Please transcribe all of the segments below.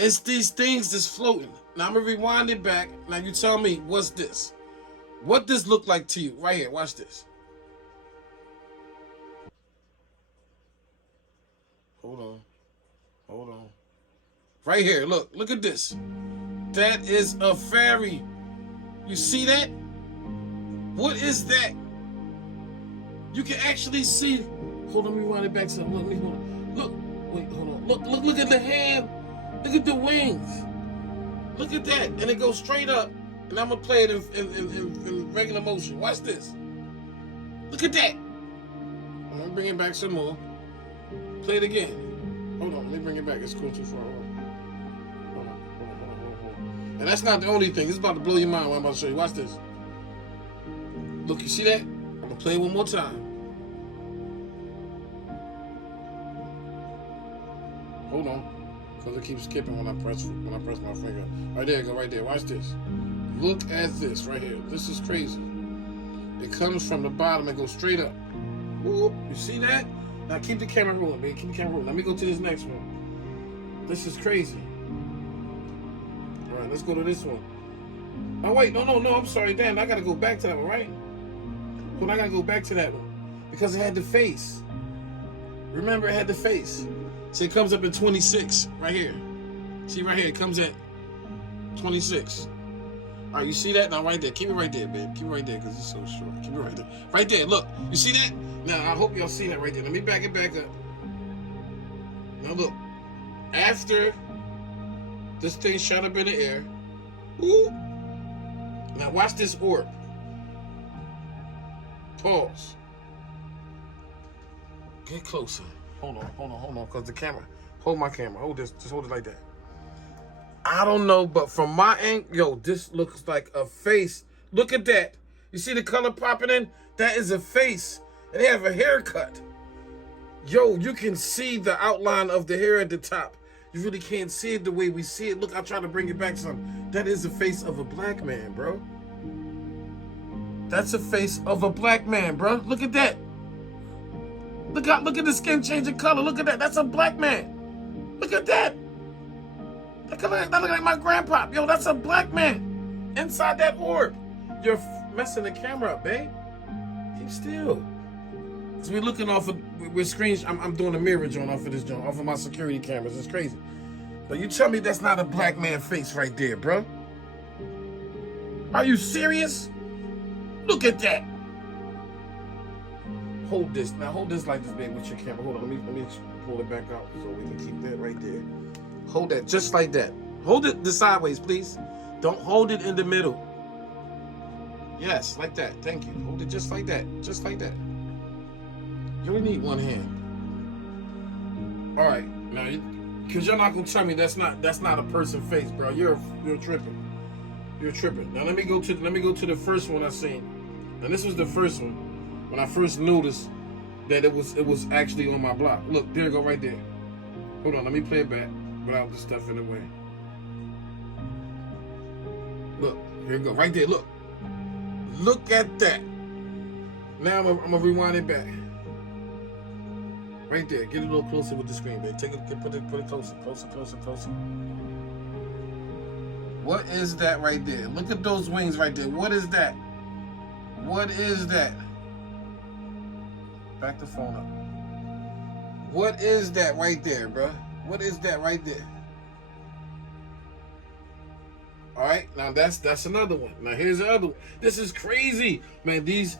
It's these things that's floating. Now I'm gonna rewind it back. Now you tell me, what's this? What this look like to you? Right here, watch this. Hold on. Hold on. Right here, look at this. That is a fairy. You see that? What is that? You can actually see. Hold on, let me rewind it back some. Look, hold on. Look, wait, hold on. Look at the hand. Look at the wings. Look at that. And it goes straight up. And I'm gonna play it in regular motion. Watch this. Look at that. I'm gonna bring it back some more. Play it again. Hold on, let me bring it back. It's going too far. Hold on. And that's not the only thing. It's about to blow your mind what I'm about to show you. Watch this. Look, you see that? I'm gonna play it one more time. Hold on, because it keeps skipping when I press my finger. Right there, go right there. Watch this. Look at this right here. This is crazy. It comes from the bottom and goes straight up. Whoop, you see that? Now keep the camera rolling, baby. Keep the camera rolling. Let me go to this next one. This is crazy. All right, let's go to this one. Oh wait, no, I'm sorry. Damn, I gotta go back to that one, right? But I gotta go back to that one because it had the face. Remember, it had the face. So it comes up at 26 right here. See right here, it comes at 26. All right, you see that? Now right there, keep it right there, babe. Keep it right there because it's so short. Keep it right there. Right there, look. You see that? Now I hope y'all see that right there. Let me back it back up. Now look, after this thing shot up in the air, woo, now watch this orb. Pause. Get closer. Hold on, because the camera. Hold my camera. Hold this. Just hold it like that. I don't know, but from my angle, yo, this looks like a face. Look at that. You see the color popping in? That is a face. And they have a haircut. Yo, you can see the outline of the hair at the top. You really can't see it the way we see it. Look, I'll try to bring it back some. That is the face of a black man, bro. That's the face of a black man, bro. Look at that. Look at the skin changing color. Look at that. That's a black man. Look at that. That look like my grandpa. Yo, that's a black man inside that orb. You're messing the camera up, babe. Keep still. So we're looking off of, we're screens. I'm doing a mirror joint off of this joint, off of my security cameras. It's crazy. But you tell me that's not a black man face right there, bro. Are you serious? Look at that. Hold this. Now hold this like this, babe, with your camera. Hold on, let me pull it back out so we can keep that right there. Hold that just like that. Hold it the sideways, please. Don't hold it in the middle. Yes, like that. Thank you. Hold it just like that. Just like that. You only need one hand. All right, now, because you're not gonna tell me that's not a person face, bro. You're tripping. You're tripping. Now let me go to the first one I seen. And this was the first one when I first noticed that it was actually on my block. Look, there you go right there. Hold on, let me play it back without the stuff in the way. Look, here you go, right there. Look at that. Now I'm gonna rewind it back. Right there. Get a little closer with the screen, babe. Put it closer. What is that right there? Look at those wings right there. What is that? What is that? Back the phone up. What is that right there, bro? What is that right there? All right, now that's another one. Now here's the other one. This is crazy, man. These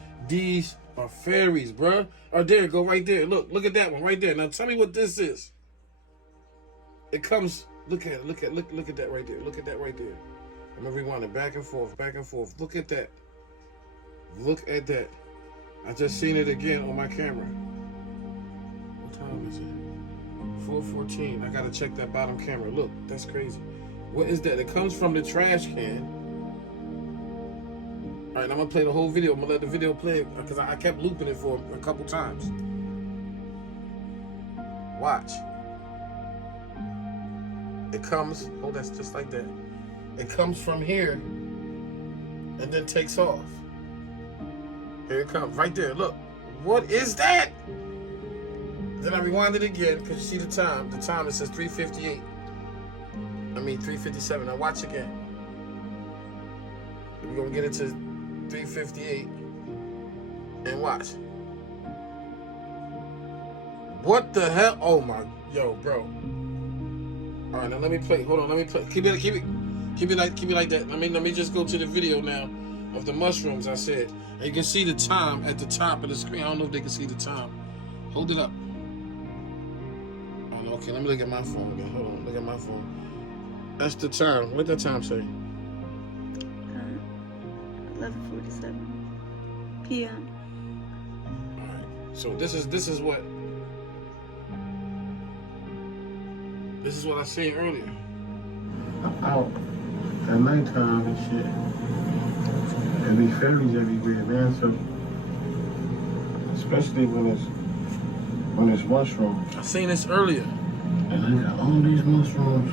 are fairies, bro. Oh, there, go right there. Look at that one right there. Now tell me what this is. It comes. Look at that right there. Look at that right there. I'm gonna rewind it back and forth. Look at that. Look at that. I just seen it again on my camera. What time is it? 4:14. I gotta check that bottom camera. Look, that's crazy. What is that? It comes from the trash can. All right, I'm gonna play the whole video. I'm gonna let the video play because I kept looping it for a couple times. Watch. It comes, oh, that's just like that. It comes from here and then takes off. Here it comes, right there, look. What is that? Then I rewind it again because you see the time. The time, it says 3:58. 357. Now watch again. We're gonna get it to 358 and watch. What the hell? Oh my, yo, bro. All right, now let me play. Hold on, let me play. Keep it like that. Let me just go to the video now of the mushrooms. I said, and you can see the time at the top of the screen. I don't know if they can see the time. Hold it up. Oh, okay, let me look at my phone again. Hold on, look at my phone. That's the time. What that time say? 11:47 p.m. All right. So this is what I seen earlier. Out at nighttime and shit. There be fairies everywhere, man. So especially when it's mushrooms. I seen this earlier. And I got all these mushrooms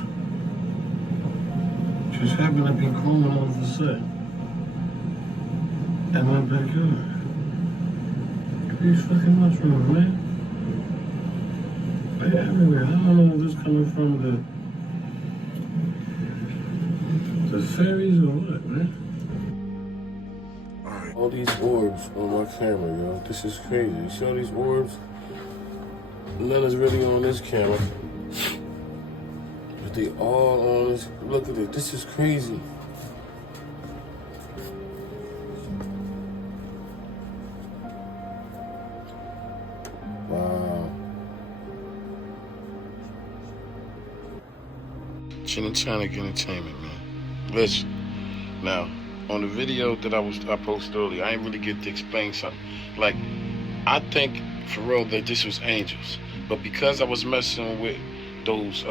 just happen to be growing all of a sudden in my backyard. These fucking mushrooms, man. They're everywhere. I don't know if it's coming from the fairies or what, man. Alright. All these orbs on my camera, yo. This is crazy. You see all these orbs? None is really on this camera. But they all on this. Look at it. This is crazy. Wow. Chinatonic Entertainment, man. Listen, now on the video that I posted earlier, I ain't really get to explain something. Like, I think for real that this was angels, but because I was messing with those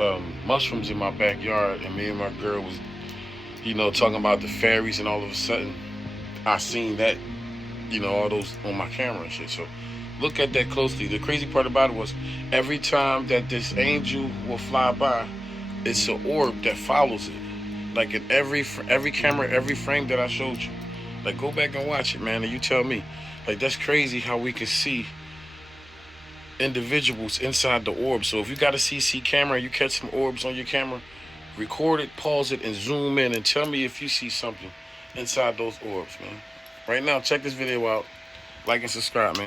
mushrooms in my backyard, and me and my girl was, talking about the fairies, and all of a sudden, I seen that, all those on my camera and shit. So look at that closely. The crazy part about it was every time that this angel will fly by, it's an orb that follows it. Like in every camera, every frame that I showed you. Like, go back and watch it, man, and you tell me. Like, that's crazy how we can see individuals inside the orb. So if you got a CC camera and you catch some orbs on your camera, record it, pause it, and zoom in and tell me if you see something inside those orbs, man. Right now, check this video out. Like and subscribe, man.